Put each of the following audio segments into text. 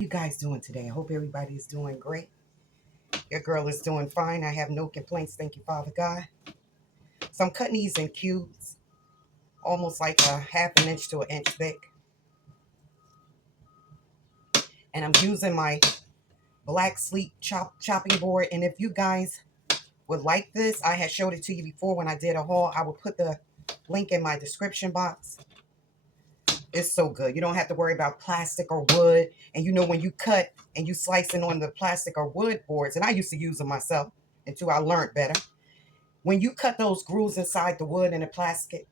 You guys doing today? I hope everybody's doing great. Your girl is doing fine. I have no complaints. Thank you, Father God. So I'm cutting these in cubes, almost like a half an inch to an inch thick. And I'm using my black sleek chopping board. And if you guys would like this, I had showed it to you before when I did a haul. I will put the link in my description box. It's so good. You don't have to worry about plastic or wood. And you know, when you cut and you slicing on the plastic or wood boards, and I used to use them myself until I learned better. When you cut those grooves inside the wood and the plastic,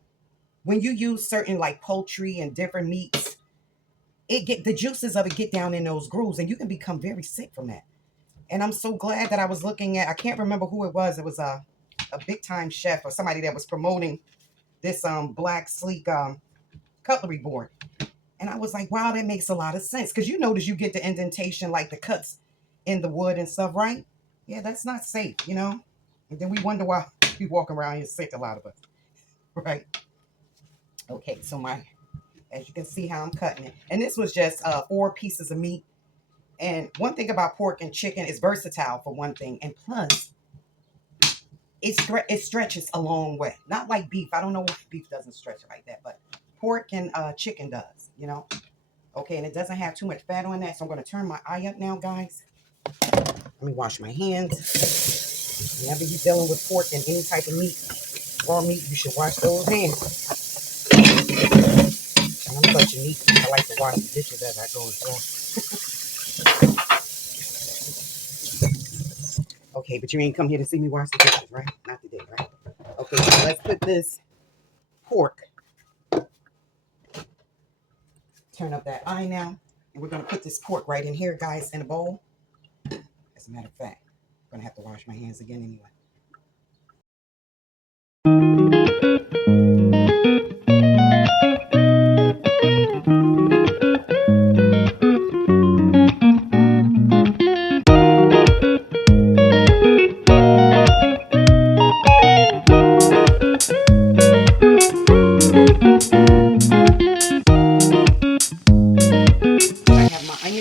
when you use certain like poultry and different meats, it get the juices of it get down in those grooves, and you can become very sick from that. And I'm so glad that I was looking at, I can't remember who it was. It was a big time chef or somebody that was promoting this black sleek cutlery board. And I was like, wow, that makes a lot of sense. Because you notice you get the indentation, like the cuts in the wood and stuff, right? Yeah, that's not safe, you know? And then we wonder why we walk around here sick, a lot of us, right? Okay, so as you can see how I'm cutting it. And this was just 4 pieces of meat. And one thing about pork and chicken is versatile for one thing. And plus, it stretches a long way. Not like beef. I don't know why beef doesn't stretch like that, but pork and chicken does, you know? Okay, and it doesn't have too much fat on that, so I'm going to turn my eye up now, guys. Let me wash my hands. Whenever you're dealing with pork and any type of meat, raw meat, you should wash those hands. And I'm such a neat. I like to wash the dishes as I go as well. Okay, but you ain't come here to see me wash the dishes, right? Not today, right? Okay, so let's put this pork. Turn up that eye now. And we're going to put this pork right in here, guys, in a bowl. As a matter of fact, I'm going to have to wash my hands again anyway.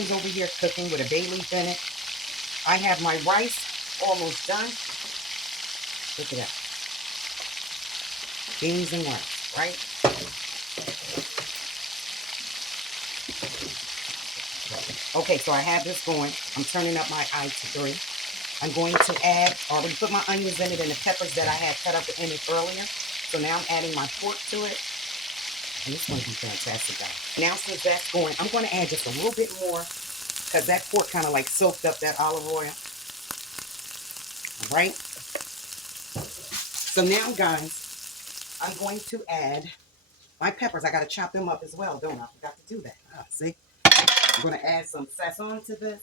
Over here cooking with a bay leaf in it. I have my rice almost done. Look at that. Beans and rice, right? Okay, so I have this going. I'm turning up my eye to 3. I'm going to add, already put my onions in it and the peppers that I had cut up in it earlier. So now I'm adding my pork to it. And it's going to be fantastic, guys. Now since that's going, I'm going to add just a little bit more because that pork kind of like soaked up that olive oil. All right. So now, guys, I'm going to add my peppers. I got to chop them up as well, don't I? I forgot to do that. See? I'm going to add some sazon to this.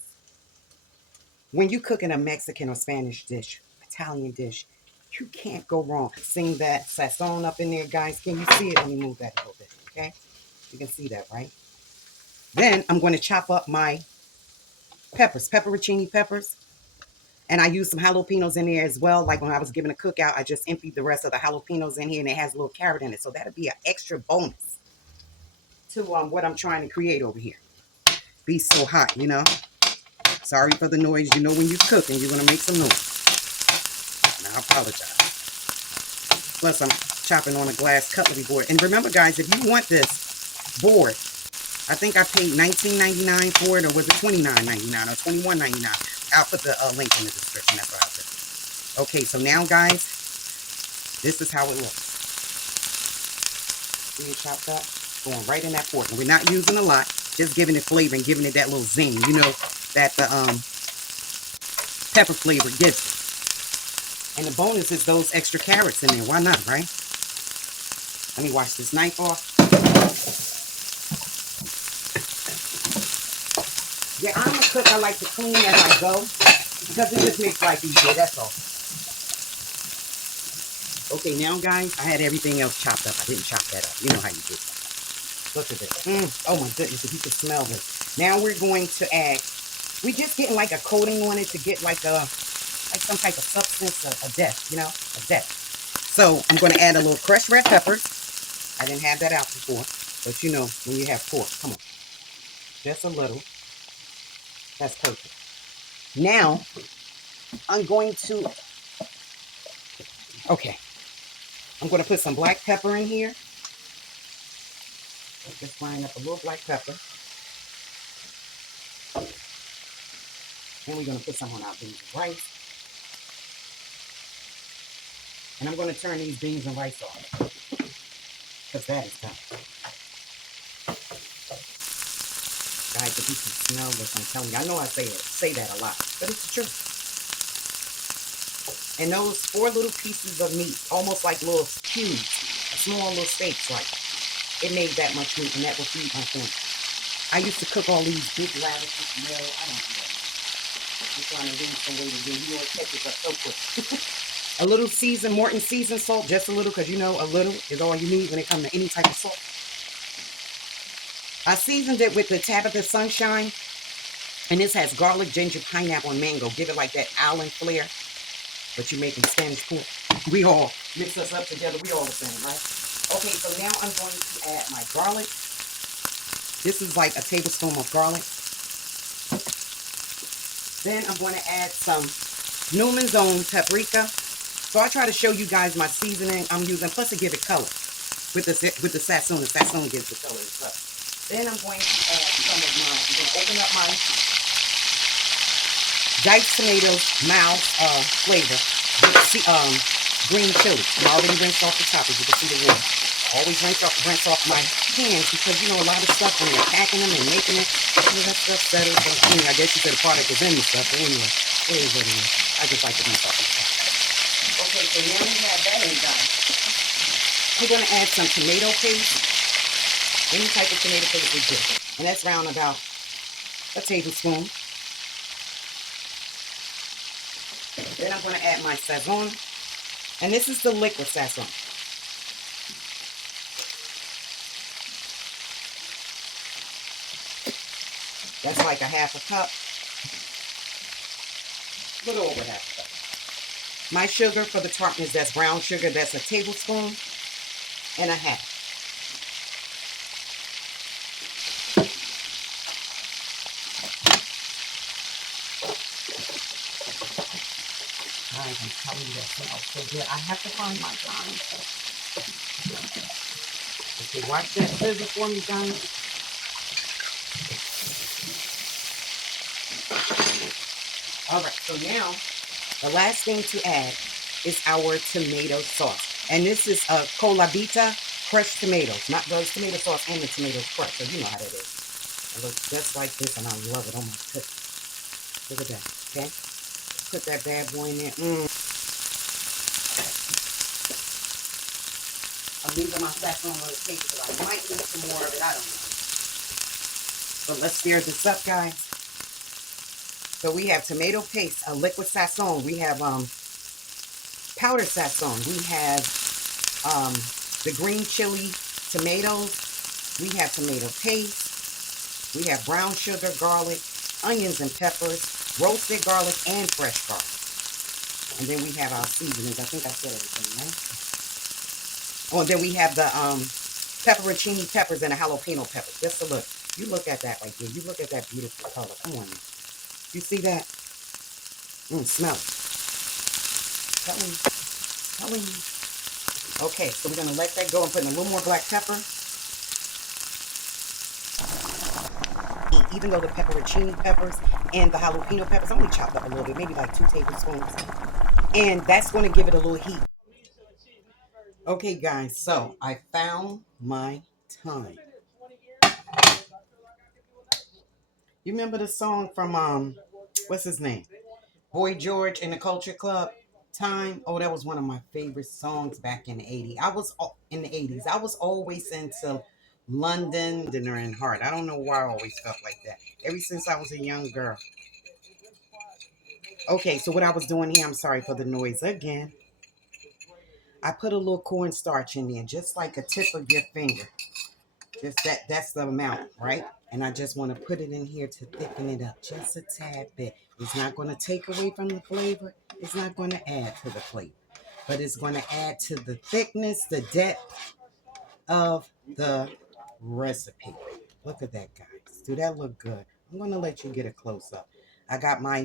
When you cook in a Mexican or Spanish dish, Italian dish, you can't go wrong. Seeing that sazon up in there, guys. Can you see it? Let me move that a little bit, okay? You can see that, right? Then I'm going to chop up my peppers, pepperoncini peppers. And I use some jalapenos in there as well. Like when I was giving a cookout, I just emptied the rest of the jalapenos in here, and it has a little carrot in it. So that'll be an extra bonus to what I'm trying to create over here. Be so hot, you know. Sorry for the noise. You know when you're cooking, you're going to make some noise. And I apologize. Plus, I'm chopping on a glass cutlery board. And remember, guys, if you want this board, I think I paid $19.99 for it, or was it $29.99 or $21.99? I'll put the link in the description. That's what I'll say. Okay, so now, guys, this is how it looks. See it chopped up? Going right in that pork. And we're not using a lot, just giving it flavor and giving it that little zing, you know, that the pepper flavor gives it. And the bonus is those extra carrots in there. Why not, right? Let me wash this knife off. Yeah, I'm a cook. I like to clean as I go because it just makes life easier. That's all. Okay, now, guys, I had everything else chopped up. I didn't chop that up. You know how you do that. Look at this. Oh, my goodness, if you can smell this. Now we're going to add, we're just getting like a coating on it to get like some type of substance, a depth, you know, a depth. So I'm going to add a little crushed red peppers. I didn't have that out before, but you know, when you have pork, come on. Just a little. That's perfect. Now, I'm going to, okay, I'm going to put some black pepper in here. Just grind up a little black pepper. Then we're going to put some on our beans and rice. And I'm going to turn these beans and rice off. Because that is done. Guys, if you can smell this, I'm telling you. I know I say that a lot. But it's the truth. And those 4 little pieces of meat, almost like little cubes, small little steaks, like, it made that much meat, and that will feed my family. I used to cook all these big radishes. No, I don't do that. I'm trying to lose some weight again. You know, it catches up so quick. A little seasoned, Morton seasoned salt, just a little, because you know a little is all you need when it comes to any type of salt. I seasoned it with the Tabitha Sunshine, and this has garlic, ginger, pineapple, and mango. Give it like that island flair. But you making Spanish pork. We all mix us up together. We all the same, right? Okay, so now I'm going to add my garlic. This is like a tablespoon of garlic. Then I'm going to add some Newman's Own paprika. So I try to show you guys my seasoning I'm using. Plus it gives it color with the sazon. The sazon gives the color as well. Then I'm going to add some of my, I'm going to open up my diced tomatoes, mild flavor with green chili. I already rinsed off the top, as you can see the water. Always rinse off my hands because, you know, a lot of stuff when you're packing them and making it, you know, that stuff settles. I guess you said the product is in the stuff, but anyway, it is what it is. I just like to rinse off the stuff. Okay, so now we have that in, guys. We're going to add some tomato paste. Any type of tomato paste is good. And that's around about a tablespoon. Then I'm going to add my sazon. And this is the liquid sazon. That's like a half a cup. A little over half a cup. My sugar for the tartness, that's brown sugar. That's a tablespoon and a half. Guys, I'm telling you, that smells so good. I have to find my gun. Okay, watch that sizzle for me, guys. All right, so now the last thing to add is our tomato sauce. And this is colabita crushed tomatoes, not those tomato sauce and the tomatoes crushed. So you know how that is. It looks just like this, and I love it. Oh my goodness. Look at that, okay? Put that bad boy in there. I'm leaving my sazon on the table, but I might need some more of it. I don't know. But let's stir this up, guys. So we have tomato paste, a liquid sazon. We have powdered sazon. We have the green chili tomatoes. We have tomato paste. We have brown sugar, garlic, onions and peppers, roasted garlic, and fresh garlic. And then we have our seasonings. I think I said everything, right? Oh, and then we have the pepperoncini peppers and the jalapeno peppers. Just a look. You look at that right there. You look at that beautiful color. Come on. You see that? Smell it. Telling you. Okay, so we're going to let that go and put in a little more black pepper. Even though the pepperoncini peppers and the jalapeno peppers only chopped up a little bit, maybe like 2 tablespoons. And that's going to give it a little heat. Okay, guys, so I found my time. You remember the song from, what's his name? Boy George and the Culture Club? Time. Oh, that was one of my favorite songs back in the 80s. I was always into London, Dinner and Heart. I don't know why I always felt like that. Ever since I was a young girl. Okay, so what I was doing here, I'm sorry for the noise again. I put a little cornstarch in there, just like a tip of your finger. Just that's the amount, right? And I just want to put it in here to thicken it up just a tad bit. It's not going to take away from the flavor. It's not going to add to the flavor. But it's going to add to the thickness, the depth of the recipe. Look at that, guys. Do that look good? I'm going to let you get a close-up. I got my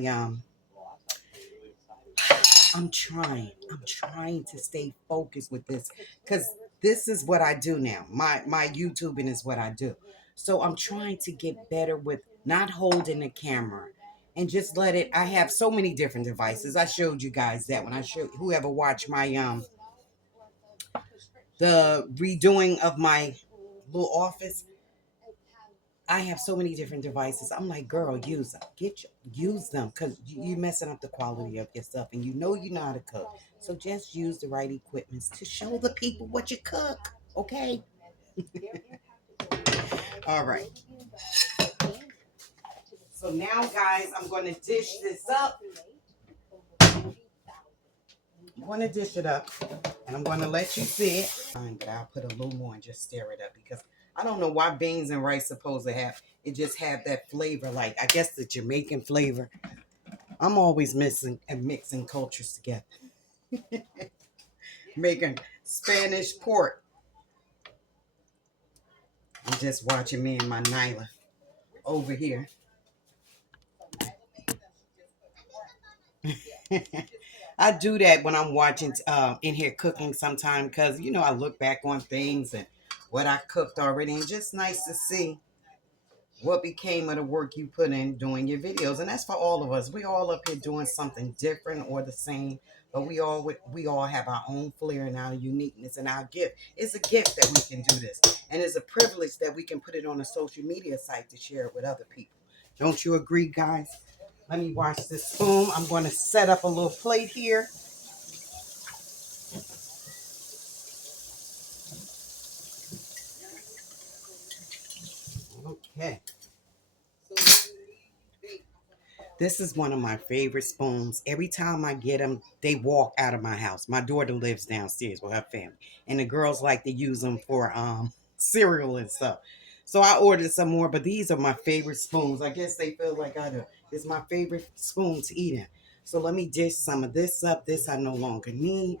I'm trying to stay focused with this because this is what I do now. My YouTubing is what I do. So I'm trying to get better with not holding the camera and just let it. I have so many different devices. I showed you guys that when I showed whoever watched my the redoing of my little office. I have so many different devices. I'm like, girl, use them. Use them because you messing up the quality of your stuff, and you know how to cook. So just use the right equipment to show the people what you cook. Okay. All right. So now, guys, I'm going to dish this up. I'm going to dish it up, and I'm going to let you see it. But I'll put a little more and just stir it up because I don't know why beans and rice supposed to have it. Just have that flavor, like I guess the Jamaican flavor. I'm always missing and mixing cultures together. Making Spanish pork. I'm just watching me and my Nyla over here. I do that when I'm watching in here cooking sometime because I look back on things and what I cooked already, and just nice to see what became of the work you put in doing your videos. And that's for all of us. We all up here doing something different or the same, but we all have our own flair and our uniqueness and our gift. It's a gift that we can do this, and it's a privilege that we can put it on a social media site to share it with other people. Don't you agree, guys? Let me wash this spoon. I'm going to set up a little plate here. Okay. This is one of my favorite spoons. Every time I get them, they walk out of my house. My daughter lives downstairs with her family, and the girls like to use them for cereal and stuff. So I ordered some more, but these are my favorite spoons. I guess they feel like I do. It's my favorite spoon to eat in. So let me dish some of this up. This I no longer need.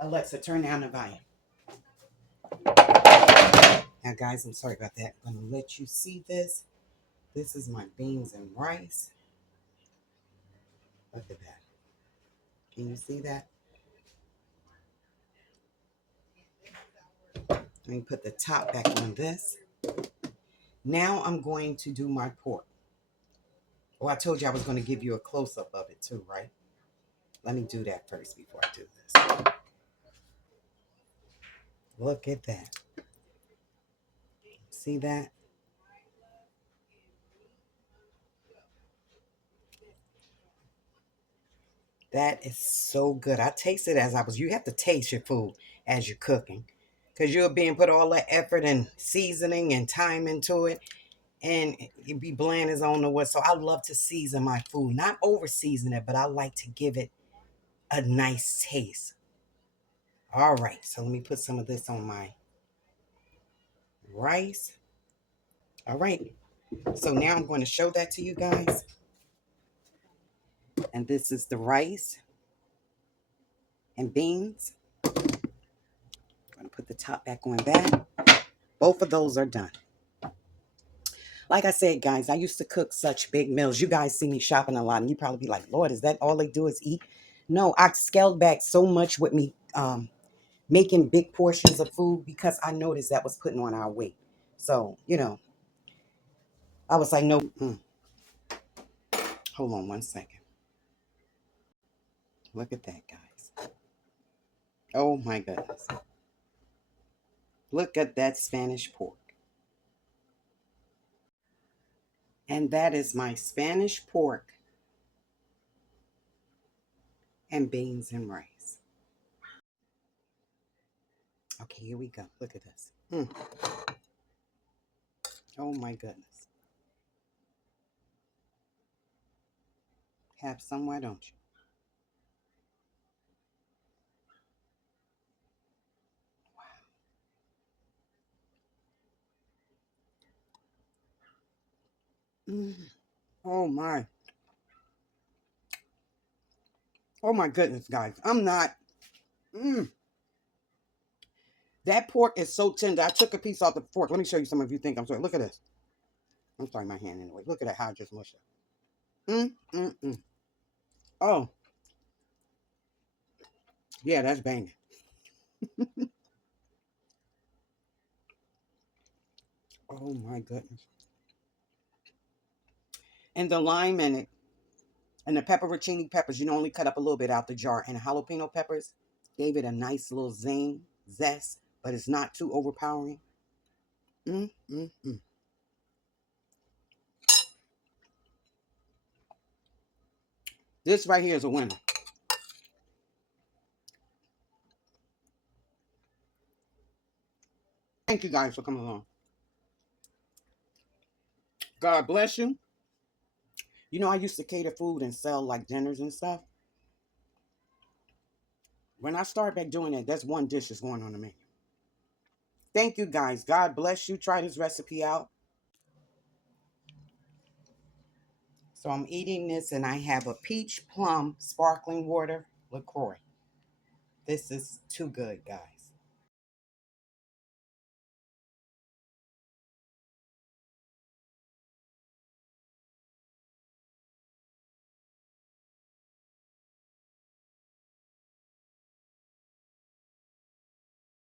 Alexa, turn down the volume. Now, guys, I'm sorry about that. I'm going to let you see this. This is my beans and rice. Look at that. Can you see that? Let me put the top back on this. Now I'm going to do my pork. Oh, I told you I was going to give you a close-up of it too, right? Let me do that first before I do this. Look at that. See that? That is so good. I tasted as I was. You have to taste your food as you're cooking, because you're being put all that effort and seasoning and time into it, and it be bland as I don't know what. So I love to season my food, not over season it, but I like to give it a nice taste. All right, so let me put some of this on my rice. All right, so now I'm going to show that to you guys. And this is the rice and beans. I'm going to put the top back on that. Both of those are done. Like I said, guys, I used to cook such big meals. You guys see me shopping a lot, and you probably be like, Lord, is that all they do is eat? No, I scaled back so much with me making big portions of food because I noticed that was putting on our weight. So, I was like, no, hold on one second. Look at that, guys. Oh, my goodness. Look at that Spanish pork. And that is my Spanish pork and beans and rice. Okay, here we go. Look at this. Oh my goodness. Have some, why don't you? Oh my. Oh my goodness, guys. I'm not. Mm, That pork is so tender. I took a piece off the fork. Let me show you some if you think I'm sorry. Look at this. I'm sorry, my hand anyway. Look at that, how I just mushed it. Oh, yeah, that's banging. Oh, my goodness. And the lime in it, and the pepperoncini peppers, you know, only cut up a little bit out the jar. And the jalapeno peppers gave it a nice little zing, zest, but it's not too overpowering. Mm, mm, mm. This right here is a winner. Thank you guys for coming along. God bless you. You know, I used to cater food and sell like dinners and stuff. When I start back doing that, that's one dish that's going on the menu. Thank you guys. God bless you. Try this recipe out. So I'm eating this and I have a peach plum sparkling water LaCroix. This is too good, guys.